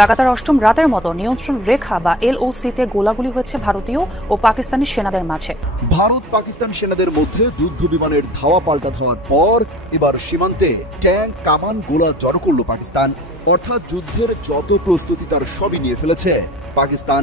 লাগাতার অষ্টম রাতের মতো নিয়ন্ত্রণ রেখা বা এলওসিতে গোলাগুলি হয়েছে ভারতীয় ও পাকিস্তানি সেনাদের মাঝে। ভারত পাকিস্তান সেনাদের মধ্যে যুদ্ধ বিমানের ধাওয়া পাল্টা ধাওয়ার পর এবার সীমান্তে ট্যাঙ্ক, কামান, গোলা জড়ো করল পাকিস্তান। অর্থাৎ যুদ্ধের যত প্রস্তুতি তার সবই নিয়ে ফেলেছে পাকিস্তান।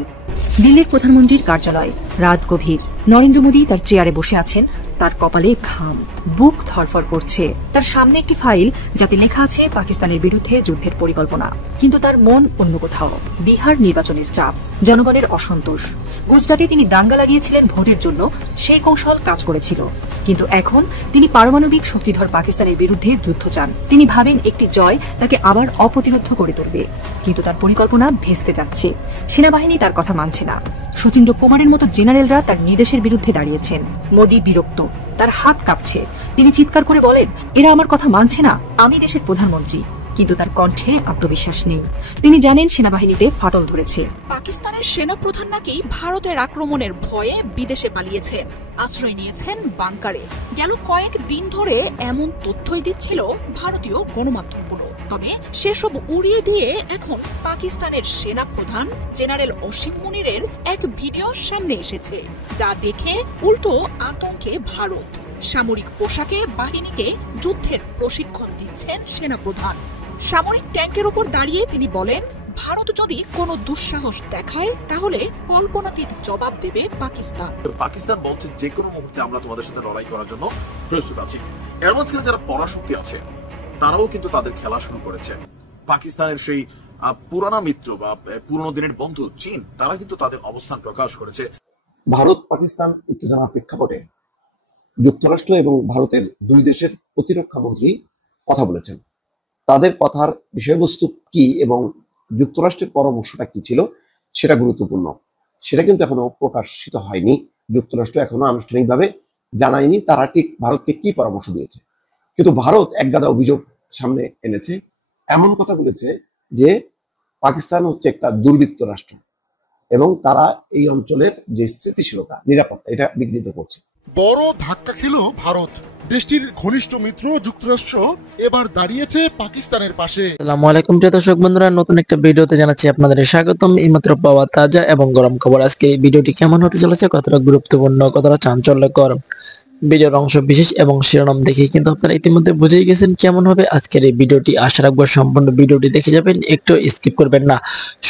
দিল্লির প্রধানমন্ত্রীর কার্যালয়, রাত গভীর। নরেন্দ্র মোদী তার চেয়ারে বসে আছেন, তার কপালে ঘাম, বুক ধরফর করছে। তার সামনে একটি ফাইল যাতে লেখা আছে পাকিস্তানের বিরুদ্ধে যুদ্ধের পরিকল্পনা। কিন্তু তার মন অন্য কোথাও। বিহার নির্বাচনের চাপ, জনগণের অসন্তোষ। গুজরাটে তিনি দাঙ্গা লাগিয়েছিলেন ভোটের জন্য, সেই কৌশল কাজ করেছিল। কিন্তু এখন তিনি পারমাণবিক শক্তিধর পাকিস্তানের বিরুদ্ধে যুদ্ধ চান। তিনি ভাবেন একটি জয় তাকে আবার অপ্রতিরোধ করে তুলবে। কিন্তু তার পরিকল্পনা ভেস্তে যাচ্ছে। সেনাবাহিনী তার কথা মানছে না। শচীন্দ্র কুমারের মতো জেনারেলরা তার নির্দেশের বিরুদ্ধে দাঁড়িয়েছেন। মোদী বিরক্ত, তার হাত কাঁপছে। তিনি চিৎকার করে বলেন, এরা আমার কথা মানছে না, আমি দেশের প্রধানমন্ত্রী। কিন্তু তার কণ্ঠে আত্মবিশ্বাস নেই। তিনি জানেন সেনাবাহিনীতে ফাটল ধরেছে। পাকিস্তানের সেনাপ্রধান নাকি ভারতের আক্রমণের ভয়ে বিদেশে পালিয়েছেন, আশ্রয় নিয়েছেন বাংকারে। গেল কয়েক দিন ধরে এমন তথ্যই দিচ্ছিল ভারতীয় গণমাধ্যমগুলো। তবে সেসব উড়িয়ে দিয়ে এখন পাকিস্তানের সেনাপ্রধান জেনারেল অসীম মুনিরের এক ভিডিও সামনে এসেছে, যা দেখে উল্টো আতঙ্কে ভারত। সামরিক পোশাকে বাহিনীকে যুদ্ধের প্রশিক্ষণ দিচ্ছেন সেনাপ্রধান। সামরিক ট্যাঙ্কের উপর দাঁড়িয়ে তিনি বলেন, ভারত যদি কোনো দুঃসাহস দেখায় তাহলে কল্পনাতীত জবাব দেবে পাকিস্তান। পাকিস্তান বলছে যে কোনো মুহূর্তে আমরা তোমাদের সাথে লড়াই করার জন্য প্রস্তুত আছি। এর মাঝখানে যারা পরাশক্তি আছে তারাও কিন্তু তাদের খেলা শুরু করেছে। পাকিস্তানের সেই পুরানা মিত্র বা পুরনো দিনের বন্ধু চীন, তারা কিন্তু তাদের অবস্থান প্রকাশ করেছে। ভারত পাকিস্তান উত্তেজনার প্রেক্ষাপটে যুক্তরাষ্ট্র এবং ভারতের দুই দেশের প্রতিরক্ষা মন্ত্রী কথা বলেছেন। তাদের কথার বিষয়বস্তু কি এবং যুক্তরাষ্ট্রের পরামর্শটা কি ছিল সেটা গুরুত্বপূর্ণ। সেটা কিন্তু এখনো প্রকাশিত হয়নি। যুক্তরাষ্ট্র এখনো আনুষ্ঠানিকভাবে জানায়নি তারা ঠিক ভারতকে কি পরামর্শ দিয়েছে। কিন্তু ভারত একগাদা অভিযোগ সামনে এনেছে। এমন কথা বলেছে যে পাকিস্তান হচ্ছে একটা দুর্বৃত্ত রাষ্ট্র এবং তারা এই অঞ্চলের যে স্থিতিশীলতা, নিরাপত্তা, এটা বিঘ্নিত করছে। বড় ধাক্কা খেল ভারত। দেশটির ঘনিষ্ঠ মিত্র যুক্তরাষ্ট্র এবার দাঁড়িয়েছে পাকিস্তানের পাশে। আসসালামু আলাইকুম প্রিয় দর্শক বন্ধুরা, নতুন একটা ভিডিওতে জানাচ্ছি আপনাদের স্বাগতম। এইমাত্র পাওয়া তাজা এবং গরম খবর। আজকে এই ভিডিওটি কেমন হতে চলেছে, কতটা গুরুত্বপূর্ণ, কতটা চাঞ্চল্যকর, ভিডিওর অংশ বিশেষ এবং শিরোনাম দেখে কিন্তু আপনারা ইতিমধ্যে বুঝেই গেছেন কেমন হবে আজকের এই ভিডিওটি। আশা রাখবো সম্পূর্ণ ভিডিওটি দেখে যাবেন, একটু স্কিপ করবেন না।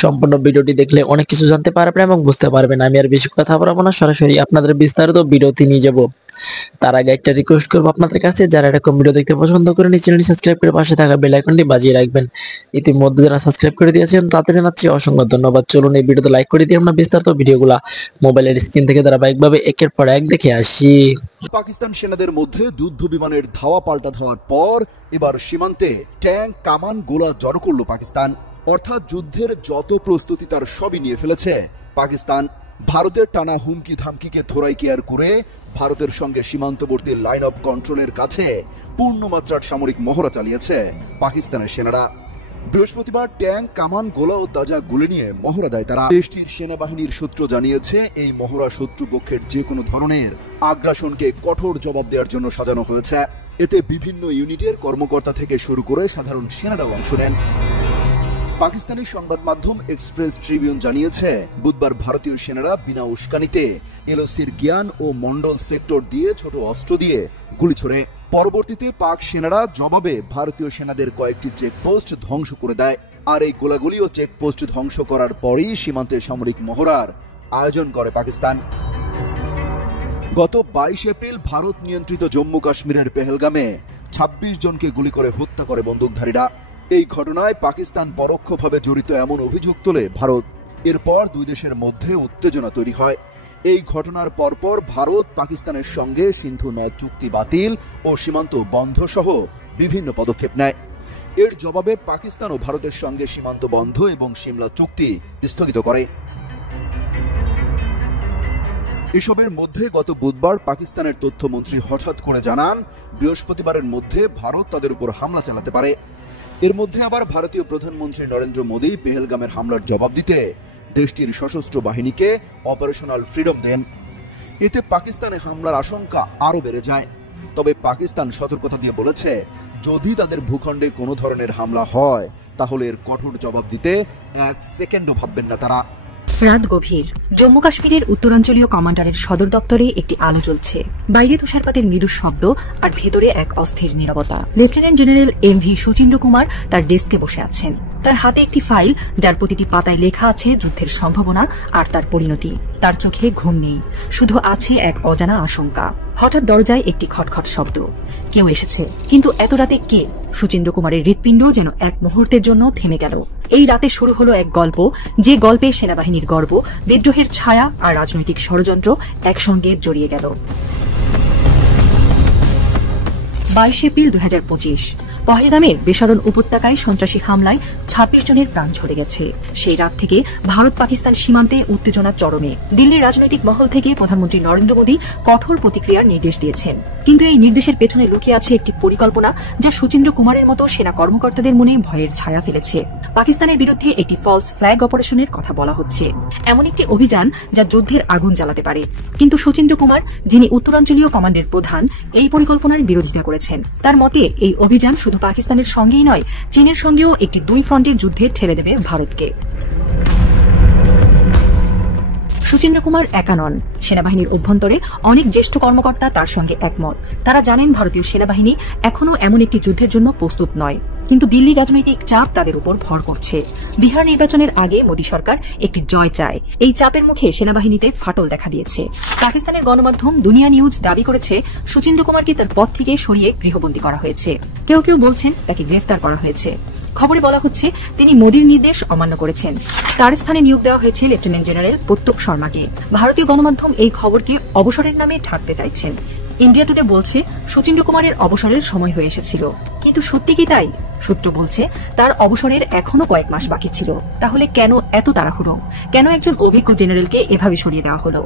সম্পূর্ণ ভিডিওটি দেখলে অনেক কিছু জানতে পারবেন এবং বুঝতে পারবেন। আমি আর বেশি কথা বলবো না, সরাসরি আপনাদের বিস্তারিত ভিডিওতে নিয়ে যাব। তার আগে একটা রিকোয়েস্ট করবো আপনাদের কাছে, যারা এরকম ভিডিও দেখতে পছন্দ করেন চ্যানেলটি সাবস্ক্রাইব করে পাশে থাকা বেল আইকনটি বাজিয়ে রাখবেন। ইতিমধ্যে যারা সাবস্ক্রাইব করে দিয়েছেন তাদের জানাচ্ছি অসংখ্য ধন্যবাদ। চলুন এই ভিডিওতে লাইক করে দিয়ে আমরা বিস্তারিত ভিডিওগুলা মোবাইলের স্ক্রিন থেকে ধারাবাহিকভাবে একের পর এক দেখে আসি। পাকিস্তান সেনাদের মধ্যে যুদ্ধ বিমানের ধাওয়া পাল্টা ধাওয়ার পর এবার সীমান্তে ট্যাঙ্ক, কামান, গোলা জড়ো করল পাকিস্তান। অর্থাৎ যুদ্ধের যত প্রস্তুতি তার সবই নিয়ে ফেলেছে পাকিস্তান। ভারতের টানা হুমকি ধামকিকে থোড়াই কেয়ার করে ভারতের সঙ্গে সীমান্তবর্তী লাইন অফ কন্ট্রোলের কাছে পূর্ণমাত্রার সামরিক মহড়া চালিয়েছে পাকিস্তানের সেনারা। বৃহস্পতিবার ট্যাঙ্ক, কামান, গোলা ও তাজা গুলি নিয়ে মহড়া দেয় তারা। দেশটির সেনাবাহিনীর সূত্র জানিয়েছে, এই মহড়া শত্রুপক্ষের যে কোনো ধরনের আগ্রাসনকে কঠোর জবাব দেওয়ার জন্য সাজানো হয়েছে। এতে বিভিন্ন ইউনিটের কর্মকর্তা থেকে শুরু করে সাধারণ সেনারাও অংশ নেন। পাকিস্তানি সংবাদ মাধ্যম এক্সপ্রেস ট্রিবিউন জানিয়েছে, বুধবার ভারতীয় সেনারা বিনা উস্কানিতে এলওসির জ্ঞান ও মন্ডল সেক্টর দিয়ে ছোট অস্ত্র দিয়ে গুলি ছোড়ে। পরবর্তীতে পাক সেনারা জবাবে ভারতীয় সেনাদের কয়েকটি চেকপোস্ট ধ্বংস করে দেয়। আর এই গোলাগুলি ও চেকপোস্ট ধ্বংস করার পরই সীমান্তে সামরিক মহড়ার আয়োজন করে পাকিস্তান। গত 22 এপ্রিল ভারত নিয়ন্ত্রিত জম্মু কাশ্মীরের পেহেলগামে 26 জনকে গুলি করে হত্যা করে বন্দুকধারীরা। এই ঘটনায় পাকিস্তান পরোক্ষভাবে জড়িত এমন অভিযোগ তোলে ভারত। এরপর দুই দেশের মধ্যে উত্তেজনা তৈরি হয়। এই ঘটনার পরপর ভারত পাকিস্তানের সঙ্গে সিন্ধু নদ চুক্তি বাতিল ও সীমান্ত বন্ধ সহ বিভিন্ন পদক্ষেপ নেয়। এর জবাবে পাকিস্তান ও ভারতের সঙ্গে সীমান্ত বন্ধ এবং সিমলা চুক্তি স্থগিত করে। এসবের মধ্যে গত বুধবার পাকিস্তানের তথ্যমন্ত্রী হঠাৎ করে জানান, বৃহস্পতিবারের মধ্যে ভারত তাদের উপর হামলা চালাতে পারে। এর মধ্যে আবার ভারতীয় প্রধানমন্ত্রী নরেন্দ্র মোদী পেহেলগামের হামলার জবাব দিতে দেশটির সশস্ত্র বাহিনীকে অপারেশনাল ফ্রিডম দেন। এতে পাকিস্তানে হামলার আশঙ্কা আরো বেড়ে যায়। তবে পাকিস্তান সতর্কতা দিয়ে বলেছে, যদি তাদের ভূখণ্ডে কোনো ধরনের হামলা হয় তাহলে এর কঠোর জবাব দিতে 1 সেকেন্ডও ভাববেন না তারা। রাত গভীর। জম্মু কাশ্মীরের উত্তরাঞ্চলীয় কমান্ডারের সদর দপ্তরে একটি আলো জ্বলছে। বাইরে তুষারপাতের মৃদু শব্দ আর ভেতরে এক অস্থির নীরবতা। Lieutenant general MV Sachindra Kumar তার ডেস্কে বসে আছেন। তার হাতে একটি ফাইল, যার প্রতিটি পাতায় লেখা আছে যুদ্ধের সম্ভাবনা আর তার পরিণতি। তার চোখে ঘুম নেই, শুধু আছে এক অজানা আশঙ্কা। হঠাৎ দরজায় একটি খটখট শব্দ। কেউ এসেছে, কিন্তু এত রাতে কে? শচীন্দ্র কুমারের হৃৎপিণ্ড যেন এক মুহূর্তের জন্য থেমে গেল। এই রাতে শুরু হলো এক গল্প, যে গল্পে সেনাবাহিনীর গর্ব, বিদ্রোহের ছায়া আর রাজনৈতিক ষড়যন্ত্র একসঙ্গে জড়িয়ে গেল। 22 এপ্রিল 2025 পহেলগামের বেসারন উপত্যকায় সন্ত্রাসী হামলায় 26 জনের প্রাণ ঝরে গেছে। সেই রাত থেকে ভারত পাকিস্তান সীমান্তে উত্তেজনা চরমে। দিল্লির রাজনৈতিক মহল থেকে প্রধানমন্ত্রী নরেন্দ্র মোদী কঠোর প্রতিক্রিয়ার নির্দেশ দিয়েছেন, কিন্তু এই নির্দেশের পেছনে লুকিয়ে আছে একটি পরিকল্পনা, যা শচীন্দ্র কুমারের মতো সেনা কর্মকর্তাদের মনে ভয়ের ছায়া ফেলেছে। পাকিস্তানের বিরুদ্ধে একটি ফলস ফ্ল্যাগ অপারেশনের কথা বলা হচ্ছে, এমন একটি অভিযান যা যুদ্ধের আগুন জ্বালাতে পারে। কিন্তু শচীন্দ্র কুমার, যিনি উত্তরাঞ্চলীয় কমান্ডের প্রধান, এই পরিকল্পনার বিরোধিতা করেছেন। তার মতে এই অভিযান শুধু পাকিস্তানের সঙ্গেই নয়, চীনের সঙ্গেও একটি 2 ফ্রন্টের যুদ্ধে ঠেলে দেবে ভারতকে। শচীন্দ্র কুমার একা নন। সেনাবাহিনীর অভ্যন্তরে অনেক জ্যেষ্ঠ কর্মকর্তা তার সঙ্গে একমত। তারা জানেন ভারতীয় সেনাবাহিনী এখনও এমন একটি যুদ্ধের জন্য প্রস্তুত নয়, কিন্তু দিল্লি রাজনৈতিক চাপ তাদের উপর ভর করছে। বিহার নির্বাচনের আগে মোদী সরকার একটি জয় চায়। এই চাপের মুখে সেনাবাহিনীতে ফাটল দেখা দিয়েছে। পাকিস্তানের গণমাধ্যম দুনিয়া নিউজ দাবি করেছে, শচীন্দ্র কুমারকে তার পদ থেকে সরিয়ে গৃহবন্দী করা হয়েছে। কেউ কেউ বলছেন তাকে গ্রেফতার করা হয়েছে। খবরে বলা হচ্ছে তিনি মোদীর নির্দেশ অমান্য করেছেন। তার স্থানে নিয়োগ দেওয়া হয়েছে লেফটেন্যান্ট জেনারেল প্রত্যক শর্মাকে। ভারতীয় গণমাধ্যম এই খবরকে অবসরের নামে ঢাকতে চাইছেন। ইন্ডিয়া টুডে বলছে শচীন্দ্র কুমারের অবসরের সময় হয়ে এসেছিল, কিন্তু সত্যি কি তাই? সূত্র বলছে তার অবসরের এখনো কয়েক মাস বাকি ছিল। তাহলে কেন এত তাড়াহুড়ো? কেন একজন অভিজ্ঞ জেনারেলকে এভাবে সরিয়ে দেওয়া হলো?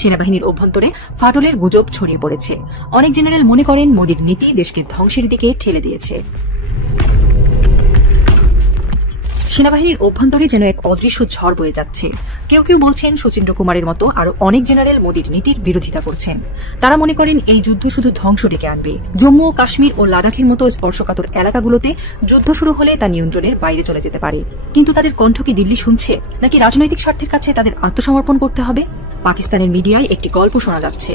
সেনাবাহিনীর অভ্যন্তরে ফাটলের গুজব ছড়িয়ে পড়েছে। অনেক জেনারেল মনে করেন মোদীর নীতি দেশকে ধ্বংসের দিকে ঠেলে দিয়েছে। সেনাবাহিনীর অভ্যন্তরে যেন এক অদৃশ্য ঝড় বয়ে যাচ্ছে। কেউ কেউ বলছেন শচীন্দ্র কুমারের মতো আরো অনেক জেনারেল মোদীর নীতির বিরোধিতা করছেন। তারা মনে করেন এই যুদ্ধ শুধু ধ্বংস ডেকে আনবে। জম্মু ও কাশ্মীর ও লাদাখের মতো স্পর্শকাতর এলাকাগুলোতে যুদ্ধ শুরু হলে তা নিয়ন্ত্রণের বাইরে চলে যেতে পারে। কিন্তু তাদের কণ্ঠ কি দিল্লি শুনছে, নাকি রাজনৈতিক স্বার্থের কাছে তাদের আত্মসমর্পণ করতে হবে? পাকিস্তানের মিডিয়ায় একটি গল্প শোনা যাচ্ছে।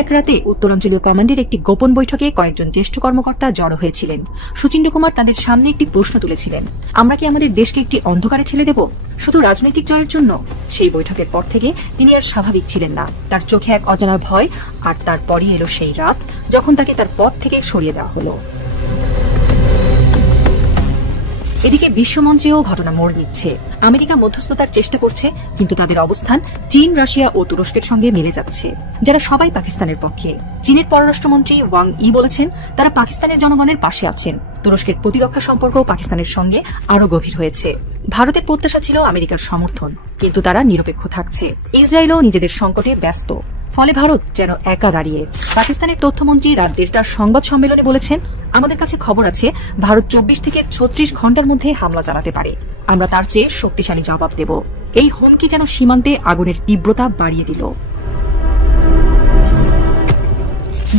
এক রাতে উত্তরাঞ্চলীয় কমান্ডের একটি গোপন বৈঠকে কয়েকজন জ্যেষ্ঠ কর্মকর্তা জড়ো হয়েছিলেন। শচীন্দ্র কুমার তাদের সামনে একটি প্রশ্ন তুলেছিলেন, আমরা কি আমাদের দেশকে একটি অন্ধকারে ঠেলে দেব শুধু রাজনৈতিক জয়ের জন্য? সেই বৈঠকের পর থেকে তিনি আর স্বাভাবিক ছিলেন না। তার চোখে এক অজানা ভয়। আর তারপরই এলো সেই রাত যখন তাকে তার পদ থেকে সরিয়ে দেওয়া হলো। এদিকে বিশ্বমঞ্চেও ঘটনা মোড় নিচ্ছে। আমেরিকা মধ্যস্থতার চেষ্টা করছে, কিন্তু তাদের অবস্থান চীন, রাশিয়া ও তুরস্কের সঙ্গে মিলে যাচ্ছে, যারা সবাই পাকিস্তানের পক্ষে। চীনের পররাষ্ট্রমন্ত্রী ওয়াং ই বলেছেন তারা পাকিস্তানের জনগণের পাশে আছেন। তুরস্কের প্রতিরক্ষা সম্পর্ক পাকিস্তানের সঙ্গে আরো গভীর হয়েছে। ভারতের প্রত্যাশা ছিল আমেরিকার সমর্থন, কিন্তু তারা নিরপেক্ষ থাকছে। ইসরায়েলও নিজেদের সংকটে ব্যস্ত। ফলে ভারত যেন একা দাঁড়িয়ে। পাকিস্তানের তথ্যমন্ত্রী রাত 1:30টার সংবাদ সম্মেলনে বলেছেন, আমাদের কাছে খবর আছে ভারত 24 থেকে 36 ঘন্টার মধ্যে হামলা চালাতে পারে। আমরা তার চেয়ে শক্তিশালী জবাব দেব। এই হুমকি যেন সীমান্তে আগুনের তীব্রতা বাড়িয়ে দিল।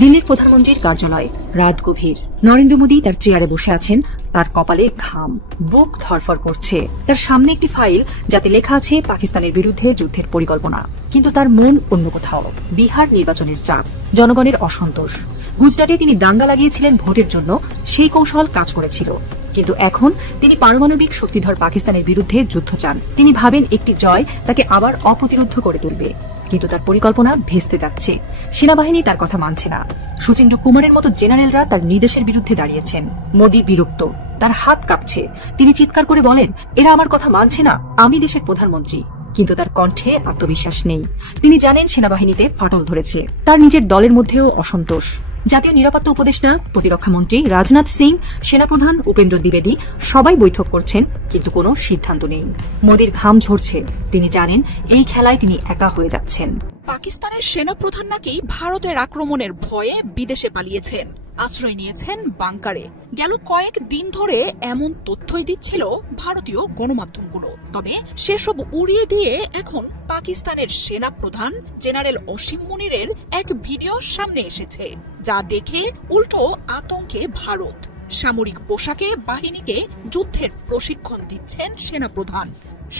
দিল্লির প্রধানমন্ত্রীর কার্যালয়। রাত গভীর। নরেন্দ্র মোদী তার চেয়ারে বসে আছেন। তার কপালে ঘাম, বুক ধরফর করছে। তার সামনে একটি ফাইল, যাতে লেখা আছে পাকিস্তানের বিরুদ্ধে যুদ্ধের পরিকল্পনা। কিন্তু তার মন অন্য কোথাও। বিহার নির্বাচনের চাপ, জনগণের অসন্তোষ। গুজরাটে তিনি দাঙ্গা লাগিয়েছিলেন ভোটের জন্য, সেই কৌশল কাজ করেছিল। কিন্তু এখন তিনি পারমাণবিক শক্তিধর পাকিস্তানের বিরুদ্ধে যুদ্ধ চান। তিনি ভাবেন একটি জয় তাকে আবার অপ্রতিরোধ্য করে তুলবে। কিন্তু তার পরিকল্পনা ভেস্তে যাচ্ছে। সেনাবাহিনী তার কথা মানছে না। শচীন্দ্র কুমারের মতো জেনারেলরা তার নির্দেশের বিরুদ্ধে দাঁড়িয়েছেন। মোদী বিরক্ত, তার হাত কাঁপছে। তিনি চিৎকার করে বলেন, এরা আমার কথা মানছে না, আমি দেশের প্রধানমন্ত্রী। কিন্তু তার কণ্ঠে আত্মবিশ্বাস নেই। তিনি জানেন সেনাবাহিনীতে ফাটল ধরেছে। তার নিজের দলের মধ্যেও অসন্তোষ। জাতীয় নিরাপত্তা উপদেষ্টা, প্রতিরক্ষা মন্ত্রী রাজনাথ সিং, সেনাপ্রধান উপেন্দ্র দ্বিবেদী সবাই বৈঠক করছেন, কিন্তু কোনো সিদ্ধান্ত নেই। মোদীর ঘাম ঝরছে। তিনি জানেন এই খেলায় তিনি একা হয়ে যাচ্ছেন। পাকিস্তানের সেনাপ্রধান নাকি ভারতের আক্রমণের ভয়ে বিদেশে পালিয়েছেন। আশ্রয় নিয়েছেন বাংকারে। গেল কয়েক দিন ধরে এমন তথ্যই দিচ্ছিল ভারতীয় গণমাধ্যমগুলো। তবে সেসব উড়িয়ে দিয়ে এখন পাকিস্তানের সেনা প্রধান জেনারেল অসীম মুনিরের এক ভিডিও সামনে এসেছে, যা দেখে উল্টো আতঙ্কে ভারত। সামরিক পোশাকে বাহিনীকে যুদ্ধের প্রশিক্ষণ দিচ্ছেন সেনাপ্রধান।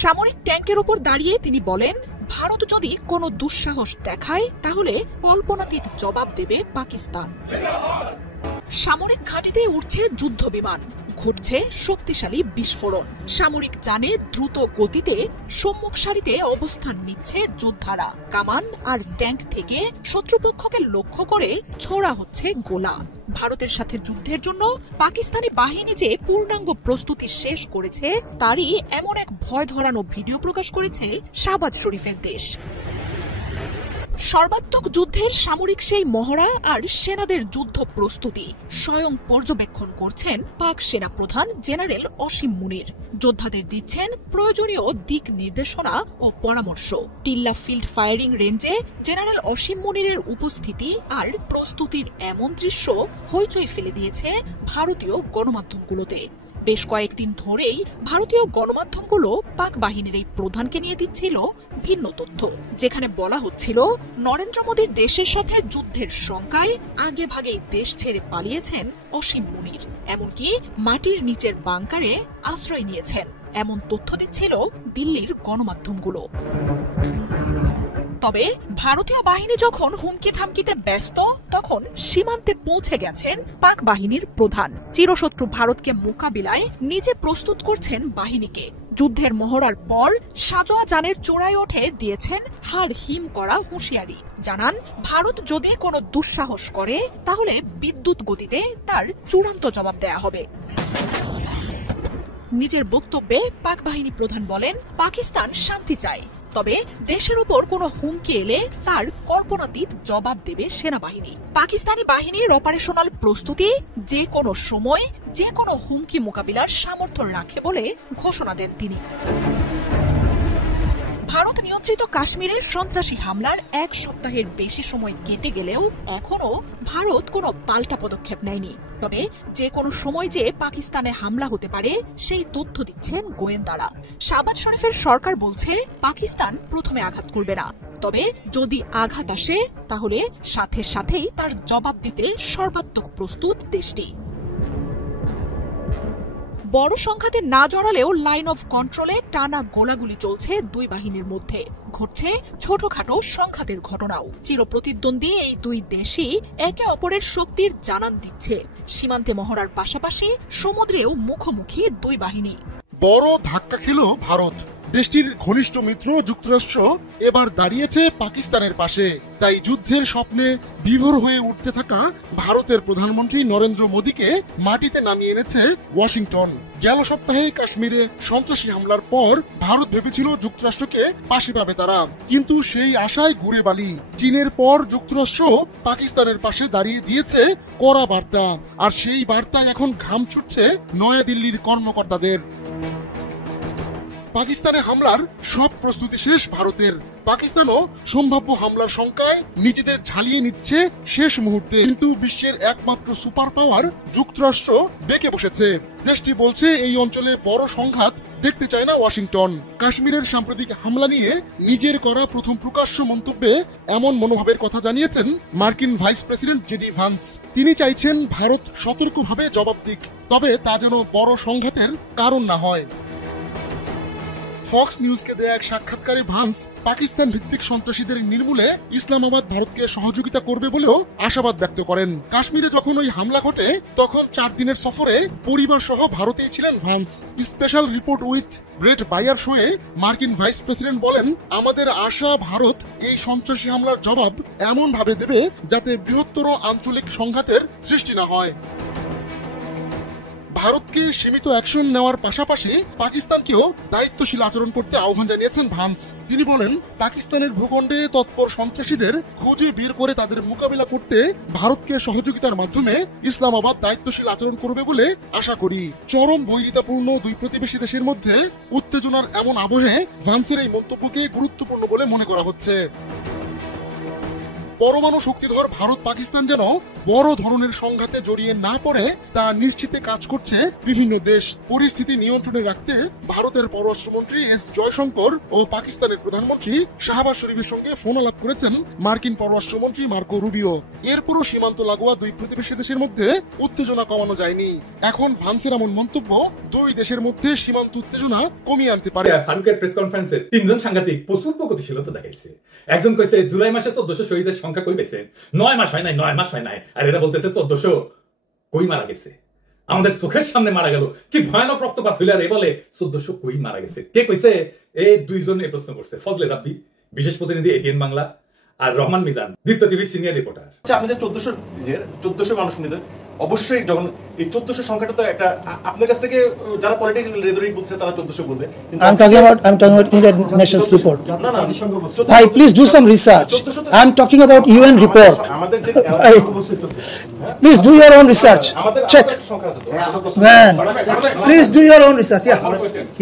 সামরিক ট্যাঙ্কের উপর দাঁড়িয়ে তিনি বলেন, ভারত যদি কোনো দুঃসাহস দেখায় তাহলে কল্পনাতীত জবাব দেবে পাকিস্তান। সামরিক ঘাঁটিতে উঠছে যুদ্ধ বিমান, ঘটছে শক্তিশালী বিস্ফোরণ। সামরিক যানে দ্রুত গতিতে সম্মুখ সারিতে অবস্থান নিচ্ছে যোদ্ধারা। কামান আর ট্যাঙ্ক থেকে শত্রুপক্ষকে লক্ষ্য করে ছোড়া হচ্ছে গোলা। ভারতের সাথে যুদ্ধের জন্য পাকিস্তানি বাহিনী যে পূর্ণাঙ্গ প্রস্তুতি শেষ করেছে তারই এমন এক ভয় ধরানো ভিডিও প্রকাশ করেছে শাহবাজ শরীফের দেশ। সর্বাত্মক যুদ্ধের সামরিক সেই মহড়া আর সেনাদের যুদ্ধ প্রস্তুতি স্বয়ং পর্যবেক্ষণ করছেন পাক সেনা প্রধান জেনারেল অসীম মুনির। যোদ্ধাদের দিচ্ছেন প্রয়োজনীয় দিক নির্দেশনা ও পরামর্শ। টিল্লা ফিল্ড ফায়ারিং রেঞ্জে জেনারেল অসীম মুনিরের উপস্থিতি আর প্রস্তুতির এমন দৃশ্য হইচই ফেলে দিয়েছে ভারতীয় গণমাধ্যমগুলোতে। বেশ কয়েকদিন ধরেই ভারতীয় গণমাধ্যমগুলো পাক বাহিনীর এই প্রধানকে নিয়ে দিচ্ছিল ভিন্ন তথ্য, যেখানে বলা হচ্ছিল নরেন্দ্র মোদীর দেশের সাথে যুদ্ধের শঙ্কায় আগে ভাগেই দেশ ছেড়ে পালিয়েছেন অসীম মুনির, এমনকি মাটির নিচের বাংকারে আশ্রয় নিয়েছেন। এমন তথ্য দিচ্ছিল দিল্লির গণমাধ্যমগুলো। তবে ভারতীয় বাহিনী যখন হুমকি থামকিতে ব্যস্ত, তখন সীমান্তে পৌঁছে গেছেন পাক বাহিনীর প্রধান। চিরশত্রু ভারতকে মোকাবিলায় নিজে প্রস্তুত করছেন বাহিনীকে। যুদ্ধের মহড়ার পর সাজোয়া যানের চূড়ায় ওঠে দিয়েছেন হাড় হিম করা হুঁশিয়ারি। জানান, ভারত যদি কোনো দুঃসাহস করে তাহলে বিদ্যুৎ গতিতে তার চূড়ান্ত জবাব দেয়া হবে। নিজের বক্তব্যে পাক বাহিনী প্রধান বলেন, পাকিস্তান শান্তি চায়, তবে দেশের উপর কোনো হুমকি এলে তার কল্পনাতীত জবাব দেবে সেনাবাহিনী। পাকিস্তানি বাহিনীর অপারেশনাল প্রস্তুতি যে কোনো সময় যে কোনো হুমকি মোকাবিলার সামর্থ্য রাখে বলে ঘোষণা দেন তিনি। ভারত নিয়ন্ত্রিত কাশ্মীরে সন্ত্রাসী হামলার এক সপ্তাহের বেশি সময় কেটে গেলেও এখনো ভারত কোনো পাল্টা পদক্ষেপ নেয়নি। তবে যে কোনো সময় যে পাকিস্তানে হামলা হতে পারে সেই তথ্য দিচ্ছেন গোয়েন্দারা। শাহবাজ শরীফের সরকার বলছে পাকিস্তান প্রথমে আঘাত করবে না, তবে যদি আঘাত আসে তাহলে সাথে সাথেই তার জবাব দিতে সর্বাত্মক প্রস্তুত দেশটি। বড় সংঘাতে না জড়ালেও লাইন অফ কন্ট্রোলে টানা গোলাগুলি চলছে দুই বাহিনীর মধ্যে। ঘটছে ছোটখাটো সংঘাতের ঘটনাও। চিরপ্রতিদ্বন্দ্বী এই দুই দেশই একে অপরের শক্তির জানান দিচ্ছে। সীমান্তে মহড়ার পাশাপাশি সমুদ্রেও মুখোমুখি দুই বাহিনী। বড় ধাক্কা খেল ভারত। দেশটির ঘনিষ্ঠ মিত্র যুক্তরাষ্ট্র এবার দাঁড়িয়েছে পাকিস্তানের পাশে। তাই যুদ্ধের স্বপ্নে বিভোর হয়ে উঠতে থাকা ভারতের প্রধানমন্ত্রী নরেন্দ্র মোদীকে মাটিতে নামিয়ে এনেছে ওয়াশিংটন। গেল সপ্তাহে কাশ্মীরে সন্ত্রাসী হামলার পর ভারত ভেবেছিল যুক্তরাষ্ট্রকে পাশে পাবে তারা, কিন্তু সেই আশায় ঘুরে বালি। চীনের পর যুক্তরাষ্ট্র পাকিস্তানের পাশে দাঁড়িয়ে দিয়েছে কড়া বার্তা, আর সেই বার্তায় এখন ঘাম ছুটছে নয়াদিল্লির কর্মকর্তাদের। পাকিস্তানে হামলার সব প্রস্তুতি শেষ ভারতের। পাকিস্তানও সম্ভাব্য হামলার শঙ্কায় নিজেদের ঝালিয়ে নিচ্ছে শেষ মুহূর্তে, কিন্তু বিশ্বের একমাত্র সুপার পাওয়ার যুক্তরাষ্ট্র বেঁকে বসেছে। দেশটি বলছে এই অঞ্চলে বড় সংঘাত দেখতে চায় না ওয়াশিংটন। কাশ্মীরের সাম্প্রতিক হামলা নিয়ে নিজের করা প্রথম প্রকাশ্য মন্তব্যে এমন মনোভাবের কথা জানিয়েছেন মার্কিন ভাইস প্রেসিডেন্ট জেডি ভান্স। তিনি চাইছেন ভারত সতর্কভাবে জবাব দিক, তবে তা যেন বড় সংঘাতের কারণ না হয়। ফক্স নিউজকে দেয়া এক সাক্ষাৎকারে ভান্স পাকিস্তান ভিত্তিক সন্ত্রাসীদের নির্মূলে ইসলামাবাদ ভারতকে সহযোগিতা করবে বলেও আশাবাদ ব্যক্ত করেন। কাশ্মীরে যখন ওই হামলা ঘটে তখন 4 দিনের সফরে পরিবার সহ ভারতেই ছিলেন Vance. Special report with Bret Baier শোয়ে মার্কিন ভাইস প্রেসিডেন্ট বলেন, আমাদের আশা ভারত এই সন্ত্রাসী হামলার জবাব এমন ভাবে দেবে যাতে বৃহত্তর আঞ্চলিক সংঘাতের সৃষ্টি না হয়। ভারতকে সীমিত অ্যাকশন নেওয়ার পাশাপাশি পাকিস্তানকেও দায়িত্বশীল আচরণ করতে আহ্বান জানিয়েছেন ভান্স। তিনি বলেন, পাকিস্তানের ভূখণ্ডে তৎপর সন্ত্রাসীদের খুঁজে বের করে তাদের মোকাবিলা করতে ভারতকে সহযোগিতার মাধ্যমে ইসলামাবাদ দায়িত্বশীল আচরণ করবে বলে আশা করি। চরম বৈরিতাপূর্ণ দুই প্রতিবেশী দেশের মধ্যে উত্তেজনার এমন আবহে ভান্সের এই মন্তব্যকে গুরুত্বপূর্ণ বলে মনে করা হচ্ছে। পরমাণু শক্তিধর ভারত পাকিস্তান যেন বড় ধরনের সংঘাতে জড়িয়ে না পড়ে তা নিশ্চিতে কাজ করছে বিভিন্ন দেশ। পরিস্থিতি নিয়ন্ত্রণে রাখতে ভারতের পররাষ্ট্রমন্ত্রী এস জয়শঙ্কর ও পাকিস্তানের প্রধানমন্ত্রী শাহবাজ শরীফের সঙ্গে ফোন আলাপ করেছেন মার্কিন পররাষ্ট্রমন্ত্রী মার্কো রুবিও। এরপরও সীমান্ত লাগোয়া দুই প্রতিবেশী দেশের মধ্যে উত্তেজনা কমানো যায়নি। এখন ভান্সের এমন মন্তব্য দুই দেশের মধ্যে সীমান্ত উত্তেজনা কমিয়ে আনতে পারে। ফারুকের প্রেস কনফারেন্সে তিনজন সাংঘাতিক প্রচুর প্রগতিশীলতা দেখাইছে। একজন কইছে জুলাই মাসে 1400 শহীদের সংখ্যা কই পেয়েছেন, 9 মাস হয় নাই, 9 মাস হয় নাই, আর এরা বলতেছে 1400 কই মারা গেছে, আমাদের চোখের সামনে মারা গেল, কি ভয়ানক রক্তপাত হইল, আর এ বলে 1400 কই মারা গেছে। কে কইছে? এই দুইজন এই প্রশ্ন করছে, ফজলে রাব্বি বিশেষ প্রতিনিধি এটিএন বাংলা আর রহমান মিজান দীপ্ত টিভির সিনিয়র রিপোর্টার। আপনাদের 1400 মানুষ নিতে অবশ্যই যখন এই 1400 সংখ্যাটা তো একটা আপনার কাছ থেকে যারা পলিটিক্যাল রেদরিক বলছে তারা 1400 বলবে। I'm talking about United Nations report. না না Bhai, please do some research. I'm talking about UN report. আমাদের যে Please do your own research. Check. Man, please do your own research.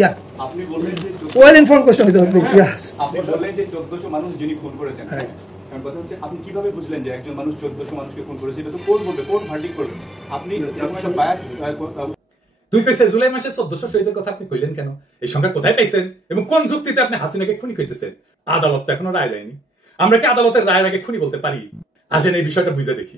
Yeah. আপনি বললেন যে Well informed question with you, please. Yes. আপনি বললেন যে 1400 মানুষ যিনি খুন করেছেন। কারণ কথা হচ্ছে আপনি কিভাবে বুঝলেন যে একজন মানুষ 1400 মানুষকে খুন করেছে? এটা তো কোর্ট বলবে, কোর্ট ভার্ডিক্ট করবে। আপনি একটা বায়াস দুই কইছে জুলাই মাসে 1400 শহীদের কথা আপনি কইলেন কেন? এই সংখ্যা কোথায় পাইছেন এবং কোন যুক্তিতে আপনি হাসিনাকে খুনি কইতেছেন? আদালত তো এখনো রায় দেয়নি। আমরা কি আদালতের রায়ের আগে খুনি বলতে পারি? আসেন এই বিষয়টা বুঝে দেখি।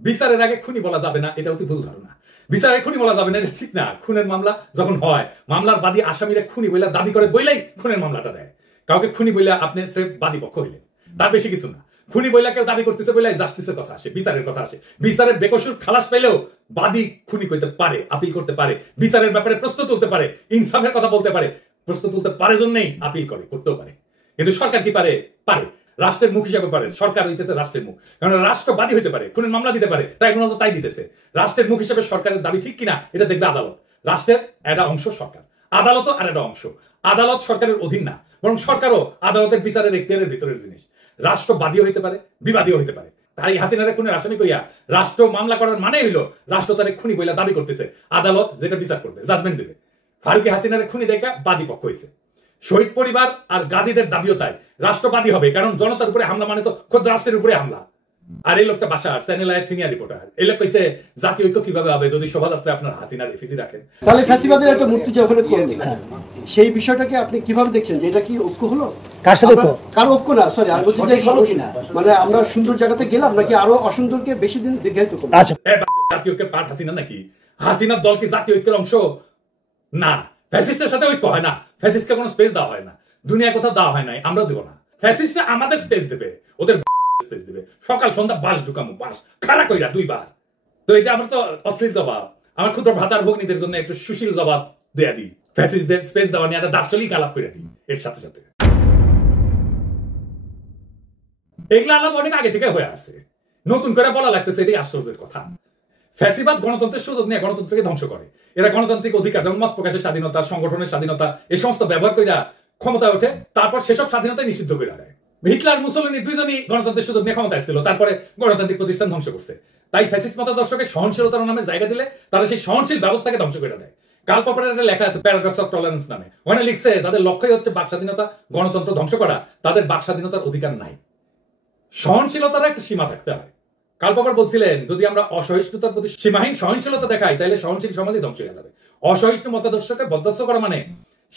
বিচারের আগে খুনি বলা যাবে না, এটা অতি ভুল ধারণা। বিচারে খুনি বলা যাবে না, এটা ঠিক না। খুনের মামলা যখন হয়, মামলার বাদী আসামিরা খুনি বইলা দাবি করে বইলাই খুনের মামলাটা দেয়। কাউকে খুনি বইলা আপনি সির্ফ বাদী পক্ষ হইলেন, তার বেশি কিছু না। খুনি বইলা কেউ দাবি করতেছে বইলাই জাস্টিসের কথা আসে, বিচারের কথা আসে। বিচারের বেকসুর খালাস পেলেও বাদী খুনি কইতে পারে, আপিল করতে পারে, বিচারের ব্যাপারে প্রশ্ন তুলতে পারে, ইনসাফের কথা বলতে পারে। প্রশ্ন তুলতে পারে জন্যই আপিল করে, করতেও পারে। কিন্তু সরকার কি পারে? পারে। রাষ্ট্রের মুখ হিসাবে পারে। সরকার হইতেছে রাষ্ট্রের মুখ, কারণ রাষ্ট্রবাদী হইতে পারে, খুনের মামলা দিতে পারে, ট্রাইব্যুনাল তো তাই দিতেছে। রাষ্ট্রের মুখ হিসাবে সরকারের দাবি ঠিক কিনা এটা দেখবে আদালত। রাষ্ট্রের একটা অংশ সরকার, আদালতও আর একটা অংশ। আদালত সরকারের অধীন না, বরং সরকারও আদালতের বিচারের এখতিয়ারের ভিতরের জিনিস। রাষ্ট্রবাদীও হইতে পারে, বিবাদীও হইতে পারে। তাই হাসিনারে খুনের আসামি কইয়া রাষ্ট্র মামলা করার মানে হইল রাষ্ট্র তারে খুনি বইলা দাবি করতেছে, আদালত যেটা বিচার করবে, জাজমেন্ট দেবে। ফারুকি হাসিনারে খুনি দেখা বাদী পক্ষ হইছে। শহীদ পরিবার আর গাজীদের দাবিও তাই, রাষ্ট্রবাদী হবে, কারণ জনতার উপরে হামলা মানে তো খোদ রাষ্ট্রের উপরে হামলা। আর এই লোকটা বাসার চ্যানেল আয়ের সিনিয়র রিপোর্টার, এই লোক কইছে জাতীয় ঐক্য কিভাবে হবে যদি শোভাযাত্রায় আপনার হাসিনার এফিসি রাখেন? তাহলে ফ্যাসিবাদের একটা মূর্তি যে ওখানে করলেন, সেই বিষয়টাকে আপনি কিভাবে দেখছেন যে এটা কি ঐক্য হলো? কার সাথে ঐক্য? কার ঐক্য না, সরি আমি বলছি যে মানে আমরা সুন্দর জায়গাতে গেলাম নাকি আরো অসুন্দরকে বেশি দিন দীর্ঘায়িত করব? আচ্ছা, জাতীয় ঐক্যের পার্ট হাসিনা নাকি? হাসিনার দল কি জাতীয় ঐক্যের অংশ না? ফ্যাসিস্টের সাথে ঐক্য হয় না, ফ্যাসিস্টকে কোনো স্পেস দেওয়া হয় না, দুনিয়া কোথাও দেওয়া হয় নাই, আমরাও দেবো না। ফ্যাসিস্টরা আমাদের স্পেস দেবে, ওদের স্পেস দেবে। সকাল সন্ধ্যা বাস ঢুকামো, বাস খাড়া কইরা 2 বার। তো এটা আমার তো অশ্লীল জবাব। আমার ক্ষুদ্র ভাতার ভগ্নীদের জন্য একটু সুশীল জবাব দেয়া দিই। ফ্যাসিস্টদের স্পেস দেওয়া নিয়ে একটা দার্শনিক আলাপ করে দিই এর সাথে সাথে। এগুলা আলাপ অনেক আগে থেকে হয়ে আছে, নতুন করে বলা লাগতেছে, এটাই আশ্চর্যের কথা। ফ্যাসিবাদ গণতন্ত্রের সুযোগ নিয়ে গণতন্ত্রকে ধ্বংস করে। এরা গণতান্ত্রিক অধিকার যেমন মত প্রকাশের স্বাধীনতা, সংগঠনের স্বাধীনতা, এই সমস্ত ব্যবহার করে ক্ষমতায় ওঠে, তারপর সেসব স্বাধীনতা নিষিদ্ধ করে দেয়। হিটলার মুসলিনী দুইজনই গণতন্ত্রের সুযোগ নিয়ে ক্ষমতায় ছিল, তারপরে গণতান্ত্রিক প্রতিষ্ঠান ধ্বংস করছে। তাই ফ্যাসিস্ট মতাদর্শকে সহনশীলতার নামে জায়গা দিলে তারা সেই সহনশীল ব্যবস্থাকে ধ্বংস করে দেয়। কার্ল পপারের একটা লেখা আছে প্যারাডক্স অফ টলারেন্স নামে, ওখানে লিখছে যাদের লক্ষ্যই হচ্ছে বাক স্বাধীনতা, গণতন্ত্র ধ্বংস করা, তাদের বাক স্বাধীনতার অধিকার নাই। সহনশীলতার একটা সীমা থাকতে হয়। কার্ল পপার বলছিলেন যদি আমরা অসহিষ্ণুতার প্রতি সীমাহীন সহনশীলতা দেখাই তাহলে সহনশীল সমাজই ধ্বংস হয়ে যাবে। অসহিষ্ণু মতাদর্শকে বরদাস্ত করা মানে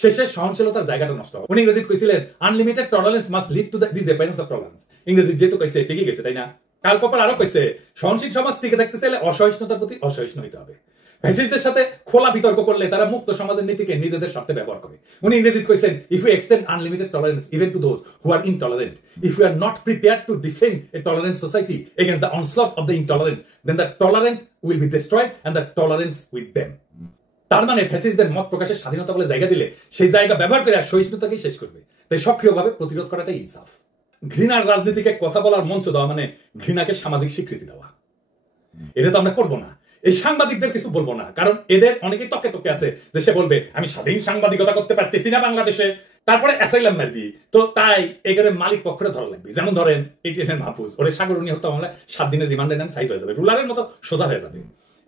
শেষে সহনশীলতার জায়গাটা নষ্ট হবে। উনি ইংরেজিতে কইছিলেন unlimited tolerance must lead to the disappearance of tolerance. ইংরেজি যেহেতু কইছে ঠিকই গেছে, তাই না? কার্ল পপার আরো কইছে সহনশীল সমাজ টিকে থাকতে চাইলে অসহিষ্ণুতার প্রতি অসহিষ্ণু হইতে হবে। ফ্যাসিস্টদের সাথে খোলা বিতর্ক করলে তারা মুক্ত সমাজের নীতিকে নিজেদের স্বার্থে ব্যবহার করে। উনি ইংরেজিতে কইছেন if you extend unlimited tolerance even to those who are intolerant, if you are not prepared to defend a tolerant society against the onslaught of the intolerant, then the tolerant will be destroyed and the tolerance with them. তার মানে ফ্যাসিস্টদের মত প্রকাশের স্বাধীনতা বলে জায়গা দিলে সেই জায়গা ব্যবহার করে সহিষ্ণুতাকেই শেষ করবে। তাই সক্রিয়ভাবে প্রতিরোধ করাটাই ইনসাফ। ঘৃণার রাজনীতিকে কথা বলার মঞ্চ দেওয়া মানে ঘৃণাকে সামাজিক স্বীকৃতি দেওয়া। এটা তো আমরা করবো না। এই সাংবাদিকদের কিছু বলবো না, কারণ এদের অনেকেই তকে তকে আছে যে সে বলবে আমি স্বাধীন সাংবাদিকতা করতে পারতেছি না বাংলাদেশে, তারপরে অ্যাসাইলাম মারবি। তো তাই এগারে মালিক পক্ষে ধরা লাগবে। যেমন ধরেন এটিএন মাহফুজ, ওরে সাগরণী হত্যা মামলায় 7 দিনের রিমান্ডে নেন, সাইজ হয়ে যাবে, রুলারের মতো সোজা হয়ে যাবে।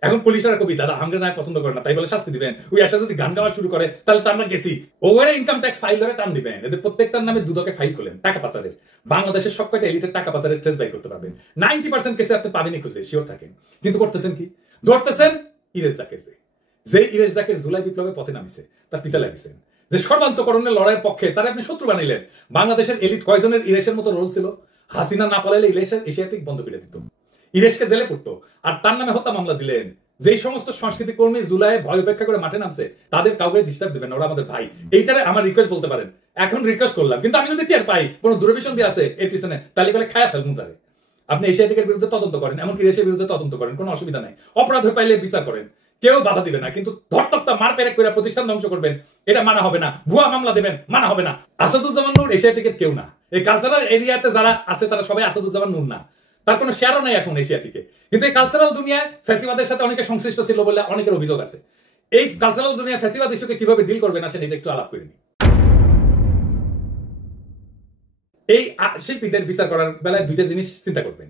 এখন পুলিশের কবি দাদা আমাকে না পছন্দ করে না তাই বলে শাস্তি দিবেন, ওই আশা যদি গান গাওয়া শুরু করে তাহলে তো আমরা গেছি ওভারে ইনকাম ট্যাক্স ফাইল ধরে টান দিবেন, এদের প্রত্যেকটার নামে দুদকে ফাইল করলেন টাকা পাচারের। বাংলাদেশের সবকটা এলিটের টাকা পাচারের ট্রেস বাই করতে পারবেন, 90% কেসে আপনি পাবেনই খুঁজে শিওর থাকেন। কিন্তু করতেছেন কি, ধরতেছেন ইরেজ জাকের, যে ইরেজ জাকের জুলাই বিপ্লবের পথে নামিছে তার পিছা লাগিয়েছেন, যে সর্বান্তকরণের লড়াইয়ের পক্ষে তারা আপনি শত্রু বানাইলেন। বাংলাদেশের এলিট কয়জনের ইরেশের মতো রোল ছিল, হাসিনা না পালাইলে এশিয়াটিক বন্ধ করে দিত, ইরেশকে জেলে পড়তো, আর তার নামে হত্যা মামলা দিলেন। যেই সমস্ত সংস্কৃতি কর্মী জুলাই ভয় উপেক্ষা করে মাঠে নামছে তাদের কাউকে ডিস্টার্ব দিবেন, ওরা আমাদের ভাই। এইটারে আমার রিকোয়েস্ট বলতে পারেন, এখন রিকোয়েস্ট করলাম, কিন্তু আমি যদি টের পাই কোনো দূরভিসন্ধি দিয়ে আছে এর পিছনে তাহলে বলে খায়া ফেলবো তারে। আপনি এশিয়াটিকের বিরুদ্ধে তদন্ত করেন, এমনকি দেশের বিরুদ্ধে তদন্ত করেন, কোনো অসুবিধা নাই, অপরাধ পাইলে বিচার করেন, কেউ বাধা দিবে না। কিন্তু ধরতক্তা মার পেরেক করে প্রতিষ্ঠান ধ্বংস করবেন এটা মানা হবে না, ভুয়া মামলা দেবেন মানা হবে না। আসাদুজ্জামান নূর এশিয়াটিকের কেউ না, এই কালচারাল এরিয়াতে যারা আছে তারা সবাই আসাদুজ্জামান নূর না, তার কোনো শেয়ারও নাই এখন এশিয়াটিকে। কিন্তু এই কালচারাল দুনিয়ায় ফ্যাসিবাদের সাথে অনেকে সংশ্লিষ্ট ছিল বলে অনেকের অভিযোগ আছে। এই কালচারাল দুনিয়া ফ্যাসিবাদ ইস্যুকে কিভাবে ডিল করবে না সেটা একটু আলাপ করে নি। এই শিল্পীদের বিচার করার বেলায় দুইটা জিনিস চিন্তা করবেন।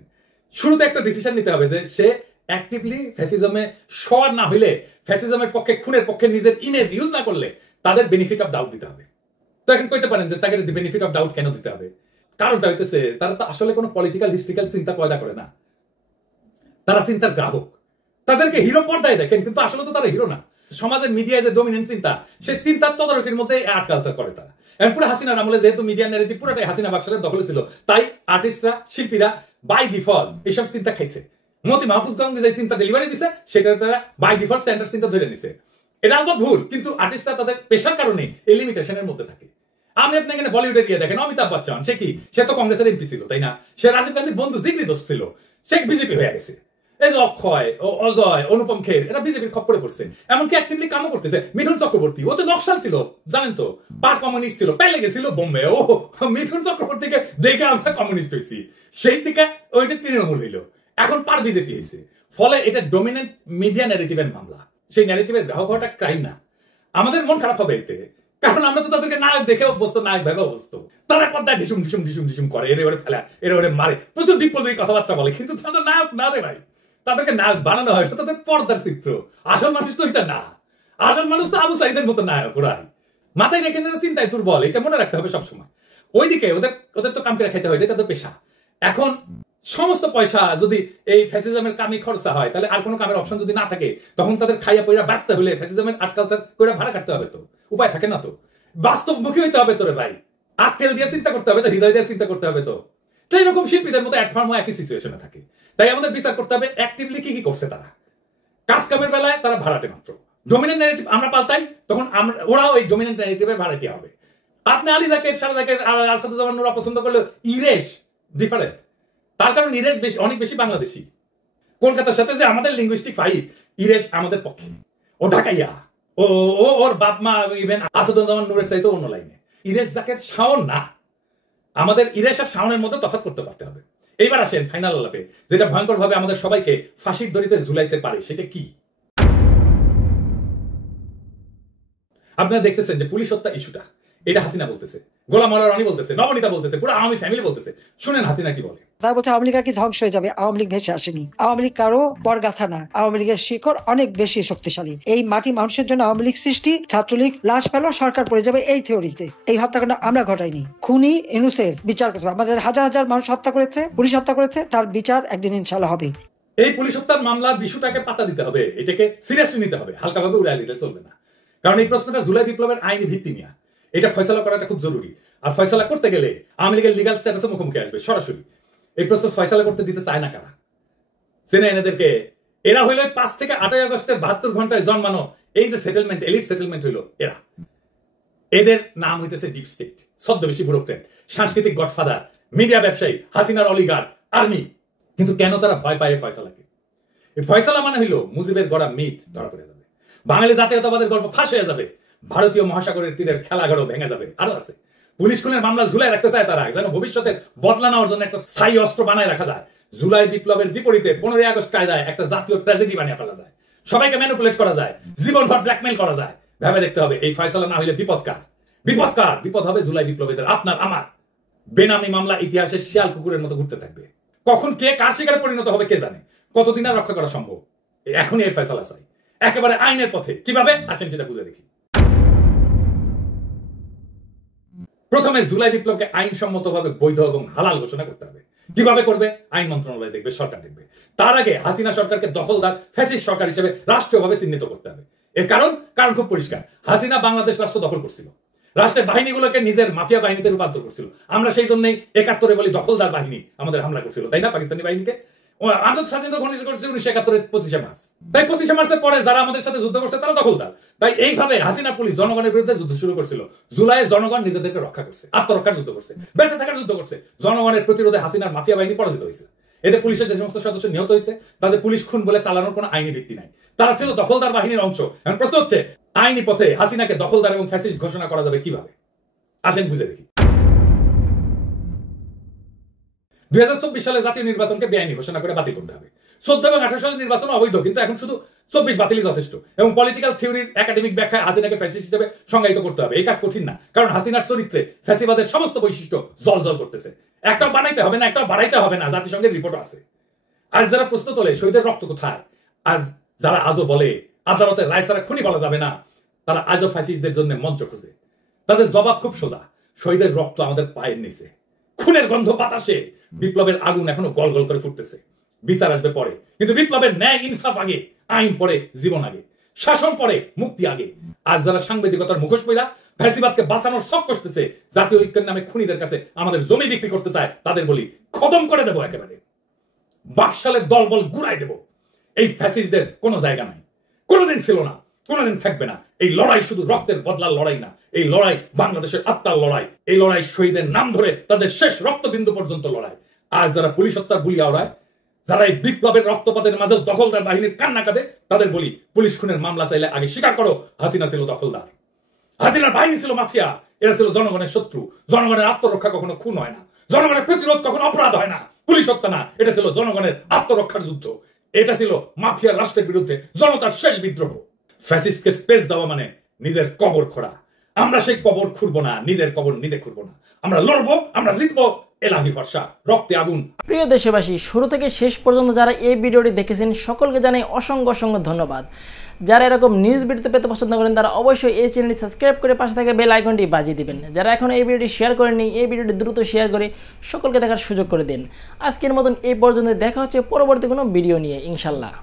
শুরুতে একটা ডিসিশন নিতে হবে যে সে অ্যাক্টিভলি ফ্যাসিজমে সর না হইলে, ফ্যাসিজমের পক্ষে খুনের পক্ষে নিজের ইমেজ ইউজ না করলে তাদের বেনিফিট অফ ডাউট দিতে হবে। তো এখন কইতে পারেন যে তাকে বেনিফিট অফ ডাউট কেন দিতে হবে? কারণটা হইতেছে তারা তো আসলে কোনো পলিটিক্যাল হিস্ট্রিক্যাল চিন্তা পয়দা করে না, তারা চিন্তার গ্রাহক। তাদেরকে হিরো পর্দায় দেখেন কিন্তু আসলে তো তারা হিরো না। সমাজের মিডিয়ায় যে ডমিনেন্ট চিন্তা, সেই চিন্তার তদারকির মধ্যে আর্ট কালচার করে তারা। এখন পুরো হাসিনার আমলে যেহেতু মিডিয়া ন্যারেটিভ পুরোটাই হাসিনা বাক্সের দখলে ছিল, তাই আর্টিস্টরা শিল্পীরা বাই ডিফল্ট এইসব চিন্তা খাইছে। মতি মাহফুজগঞ্জ যে চিন্তা ডেলিভারি দিছে সেটা তারা বাই ডিফল্ট স্ট্যান্ডার্ড চিন্তা ধরে নিছে। এটা আবার ভুল, কিন্তু আর্টিস্টরা তাদের পেশার কারণে এই লিমিটেশনের মধ্যে থাকে। আপনি এখানে বলিউডে দিয়ে দেখেন অমিতাভ বচ্চন, সে কি, সে তো কংগ্রেসের এমপি ছিল তাই না? সে রাজীব গান্ধীর বন্ধু জিগরি দোস্ত ছিল, সে বিজেপি হয়ে গেছে। এই যে অক্ষয়, অজয়, অনুপম খের এরা বিজেপির খপ্পরে পড়ছে, এমনকি অ্যাক্টিভলি কামও করতেছে। মিঠুন চক্রবর্তী ও তো নকশাল ছিল জানেন তো, পার কমিউনিস্ট ছিল, পেলে গেছিল বোম্বে। ও মিঠুন চক্রবর্তীকে দেখে আমরা কমিউনিস্ট হয়েছি, সেই থেকে ওইটা তৃণমূল হইল, এখন পার বিজেপি হয়েছে। ফলে এটা ডমিনেন্ট মিডিয়া ন্যারেটিভের মামলা, সেই ন্যারেটিভের গ্রাহক হওয়াটা ক্রাইম না। আমাদের মন খারাপ হবে এতে, কারণ আমরা তো তাদেরকে নায়ক দেখে অভ্যস্ত, নায়ক ভেবে অভ্যস্ত। তারা পর্দায় ঢিসুম ঢিসুম ঢিসুম ঢিসুম করে, এরে ওরে ফেলা, এরে ওরে মারে, প্রচুর বিপ্লবী কথাবার্তা বলে, কিন্তু তাদের নায়ক না রে ভাই। তাদেরকে নায়ক বানানো হয় তাদের পর্দার চিত্র, আসল মানুষ তো এটা না। আসল মানুষ তো আবু সাইদের মতো নায়ক, ওরাই মাথায় রেখে চিন্তায় দুর্বল, এটা মনে রাখতে হবে সবসময়। ওইদিকে ওদের তো কাম করে খাইতে হয়, এটা তাদের পেশা। এখন সমস্ত পয়সা যদি এই ফ্যাসিজমের কামে খরচা হয়, তাহলে আর কোনো কামের অপশন যদি না থাকে, তখন তাদের খাইয়া পয়রা ব্যস্ত হলে ফ্যাসিজমের আর্ট কালচার করে ভাড়া কাটতে হবে, তো উপায় থাকে না। তো বাস্তবমুখী হইতে হবে তোরে ভাই, আক্কেল দিয়ে চিন্তা করতে হবে, তো হৃদয় দিয়ে চিন্তা করতে হবে। তো এরকম শিল্পীদের মতো অ্যাডফার্মও একই সিচুয়েশনে থাকে, তাই আমাদের বিচার করতে হবে অ্যাক্টিভলি কি কি করছে তারা। কাজ কামের বেলায় তারা ভাড়াটে মাত্র, ডমিনেন্ট ন্যারেটিভ আমরা পাল্টাই, তখন ওরাও এই ডমিনেন্ট ন্যারেটিভের ভাড়াটে হবে। আপনি আলী জাকের, সারা জাকের, আসাদুজ্জামান নূর অপছন্দ করলে ইরেশ ডিফারেন্ট, তার কারণ ইরেশ অনেক বেশি বাংলাদেশি। কলকাতার সাথে যে আমাদের লিঙ্গুইস্টিক ফাইট, ইরেশ আমাদের পক্ষে, ও ঢাকাইয়া, ও ওর বাপ মা ইভেন আসাদুজ্জামান নূরের চাইতে অন্য লাইনে। ইরেশ জাকের শাওন না, আমাদের ইরেশ আর শাওনের মধ্যে তফাৎ করতে পারতে হবে। এইবার আসেন ফাইনাল আলাপে, যেটা ভয়ঙ্কর ভাবে আমাদের সবাইকে ফাঁসির দড়িতে ঝুলাইতে পারে, সেটা কি? আপনারা দেখতেছেন যে পুলিশ হত্যা ইস্যুটা, এটা হাসিনা বলতেছে, গোলাম মাওলা রানী বলতেছে, নবনীতা বলতেছে, পুরো আওয়ামী ফ্যামিলি বলতেছে। শুনেন হাসিনা কি বলে। তারা বলছে আওয়ামী লীগ আর কি ধ্বংস হয়ে যাবে, আওয়ামী লীগ ভেসে আসেনি, আওয়ামী লীগ কারো পরগাছা না, আওয়ামী লীগের শিকড় অনেক বেশি শক্তিশালী। এই মাটি মানুষের জন্য আওয়ামী লীগ সৃষ্টি, ছাত্রলীগ লাশ ফেলো, সরকার পড়ে যাবে, এই থিওরিতে। এই হত্যাকাণ্ড আমরা ঘটাইনি, খুনি ইনুসের বিচার করতে হবে। আমাদের হাজার হাজার মানুষ হত্যা করেছে, পুলিশ হত্যা করেছে, তার বিচার একদিন ইনশাল্লাহ হবে। এই পুলিশ হত্যার মামলার বিষয়টাকে পাতা দিতে হবে, এটাকে সিরিয়াসলি নিতে হবে, হালকাভাবে উড়াই দিতে চলবে না। কারণ এই প্রশ্নটা জুলাই বিপ্লবের আইনি ভিত্তি নিয়ে, এটা ফয়সালা করাটা খুব জরুরি। আর ফয়সালা করতে গেলে আওয়ামী লীগের লিগাল স্ট্যাটাসের মুখোমুখি আসবে সরাসরি। এই প্রশ্ন ফয়সালা করতে দিতে চায় না কারা? চেনে এদেরকে, এরা হইল 5 থেকে 8 আগস্টের 72 ঘন্টায় জন্মানো এই যে সেটেলমেন্ট, এলিট সেটেলমেন্ট হইল এরা। এদের নাম হইতেছে ডিপ স্টেট, ছদ্মবেশী ব্যুরোক্রেট, সাংস্কৃতিক গডফাদার, মিডিয়া ব্যবসায়ী, হাসিনার অলিগার, আর্মি। কিন্তু কেন তারা ভয় পায় ফয়সালাকে? এই ফয়সালা মানে হইল মুজিবের গড়া মিথ ধরা পড়ে যাবে, বাঙালি জাতীয়তাবাদের গল্প ফাঁস হয়ে যাবে, ভারতীয় মহাসাগরের তীরের খেলাঘরও ভেঙে যাবে। আরো আছে, পুলিশ খুনের মামলা ঝুলাই রাখতে চায় তারা, যেন ভবিষ্যতে বদলা নেওয়ার জন্য একটা স্থায়ী অস্ত্র বানায় রাখা যায়। জুলাই বিপ্লবের বিপরীতে 15 আগস্ট কায়দায় একটা জাতীয় ট্র্যাজেডি বানিয়ে ফেলা যায়, সবাইকে ম্যানিপুলেট করা যায়, জীবনভর ব্ল্যাকমেইল করা যায়। ভেবে দেখতে হবে এই ফয়সালা না হইলে বিপদকার, বিপদকার, বিপদ হবে জুলাই বিপ্লবীদের, আপনার আমার। বেনামি মামলা ইতিহাসে শিয়াল কুকুরের মতো ঘুরতে থাকবে, কখন কে কার শিকারে পরিণত হবে কে জানে, কতদিন আর রক্ষা করা সম্ভব। এখনই এই ফয়সালা চাই, একেবারে আইনের পথে। কিভাবে আসেন সেটা বুঝে দেখি। প্রথমে জুলাই বিপ্লবকে আইনসম্মতভাবে বৈধ এবং হালাল ঘোষণা করতে হবে। কিভাবে করবে? আইন মন্ত্রণালয় দেখবে, সরকার দেখবে। তার আগে হাসিনা সরকারকে দখলদার ফ্যাসিস্ট সরকার হিসেবে রাষ্ট্রীয়ভাবে চিহ্নিত করতে হবে। এর কারণ খুব পরিষ্কার। হাসিনা বাংলাদেশ রাষ্ট্র দখল করছিল, রাষ্ট্রের বাহিনীগুলোকে নিজের মাফিয়া বাহিনীতে রূপান্তর করছিল। আমরা সেই জন্যই ৭১ বলি দখলদার বাহিনী আমাদের হামলা করছিল, তাই না? পাকিস্তানি বাহিনীকে আন্তর্জাতিক স্বাধীনতা ঘোষণা করেছে ১৯৭১ 25 মার্চ। তাই 25 মার্চের পরে যারা আমাদের সাথে যুদ্ধ করছে তারা দখলদার। তাই এইভাবে হাসিনা পুলিশ জনগণের বিরুদ্ধে যুদ্ধ শুরু করছিল। জুলাইয়ে জনগণ নিজেদেরকে রক্ষা করছে, আত্মরক্ষার যুদ্ধ করছে, বেঁচে থাকার যুদ্ধ করছে। জনগণের প্রতিরোধে হাসিনার মাফিয়া বাহিনী পরাজিত হয়েছে। এতে পুলিশের যে সমস্ত সদস্য নিহত হয়েছে তাদের পুলিশ খুন বলে চালানোর কোনো আইনি ভিত্তি নাই। তারা ছিল দখলদার বাহিনীর অংশ। এখন প্রশ্ন হচ্ছে, আইনি পথে হাসিনাকে দখলদার এবং ফ্যাসিস্ট ঘোষণা করা যাবে কিভাবে? আসেন বুঝে দেখি। 2024 সালে জাতীয় নির্বাচনকে বেআইনি ঘোষণা করে বাতিল করতে হবে। 14 এবং 18 সালের নির্বাচন অবৈধ, কিন্তু এখন শুধু 24 বাতিলই যথেষ্ট। এবং পলিটিক্যাল থিওরির একাডেমিক ব্যাখ্যায় হাসিনাকে ফ্যাসিস্ট হিসেবে সংজ্ঞায়িত করতে হবে। এই কাজ কঠিন না, কারণ হাসিনার চরিত্রে ফ্যাসিবাদের সমস্ত বৈশিষ্ট্য জলজল করতেছে। একটাও বানাইতে হবে না, একটাও বাড়াইতে হবে না, জাতিসংঘের রিপোর্ট আছে। আজ যারা প্রশ্ন তোলে শহীদের রক্ত কোথায়, আজ যারা আজও বলে আদালতের রায় ছাড়া খুনি বলা যাবে না, তারা আজও ফ্যাসিস্টদের জন্য মঞ্চ খুঁজে। তাদের জবাব খুব সোজা, শহীদের রক্ত আমাদের পায়ের নিচে, খুনের গন্ধ বাতাসে, বিপ্লবের আগুন এখনো গল গল করে ফুটতেছে। বিচার আসবে পরে, কিন্তু বিপ্লবের ন্যায় ইনসাফ আগে, আইন পরে, জীবন আগে, শাসন পরে, মুক্তি আগে। আজ যারা সাংবাদিকতার মুখোশ পইরা ফ্যাসিবাদকে বাঁচানোর সব করতেছে, জাতীয় ঐক্যের নামে খুনিদের কাছে আমাদের জমি বিক্রি করতে চায়, তাদের বলি খতম করে দেবো একেবারে। বাকশালের দলবল গুড়াই দেব। এই ফ্যাসিস্টদের কোনো জায়গা নাই, কোনোদিন ছিল না, কোনোদিন থাকবে না। এই লড়াই শুধু রক্তের বদলার লড়াই না, এই লড়াই বাংলাদেশের আত্মার লড়াই। এই লড়াই শহীদের নাম ধরে তাদের শেষ রক্তবিন্দু পর্যন্ত লড়াই। আজ যারা পুলিশ হত্যার বুলি আওড়ায়, যারা এই বিপ্লবের রক্তপাতের মাঝে দখলদার বাহিনীর কান্না কাঁদে, তাদের বলি পুলিশ খুনের মামলা চাইলে আগে স্বীকার করো হাসিনা ছিল দখলদার, হাসিনার বাহিনী ছিল মাফিয়া, এরা ছিল জনগণের শত্রু। জনগণের আত্মরক্ষা কখনো খুন হয় না, জনগণের প্রতিরোধ কখনো অপরাধ হয় না। পুলিশ হত্যা না, এটা ছিল জনগণের আত্মরক্ষার যুদ্ধ। এটা ছিল মাফিয়া রাষ্ট্রের বিরুদ্ধে জনতার শেষ বিদ্রোহ। ফ্যাসিস্টকে স্পেস দেওয়া মানে নিজের কবর খোঁড়া। আমরা সেই কবর খুঁড়বো না, নিজের কবর নিজে খুঁড়বো না। আমরা লড়বো, আমরা জিতবো, এলাহি ভরসা, রক্তে আগুন। প্রিয় দেশবাসী, শুরু থেকে শেষ পর্যন্ত যারা এই ভিডিওটি দেখেছেন সকলকে জানাই অসংখ্য অসংখ্য ধন্যবাদ। যারা এরকম নিউজ ভিডিও পেতে পছন্দ করেন তারা অবশ্যই এই চ্যানেলটি সাবস্ক্রাইব করে পাশে থাকা বেল আইকনটি বাজিয়ে দিবেন। যারা এখন এই ভিডিওটি শেয়ার করেননি, এই ভিডিওটি দ্রুত শেয়ার করে সকলকে দেখার সুযোগ করে দিন। আজকের মতন এই পর্যন্ত, দেখা হচ্ছে পরবর্তী কোনো ভিডিও নিয়ে ইনশাল্লাহ।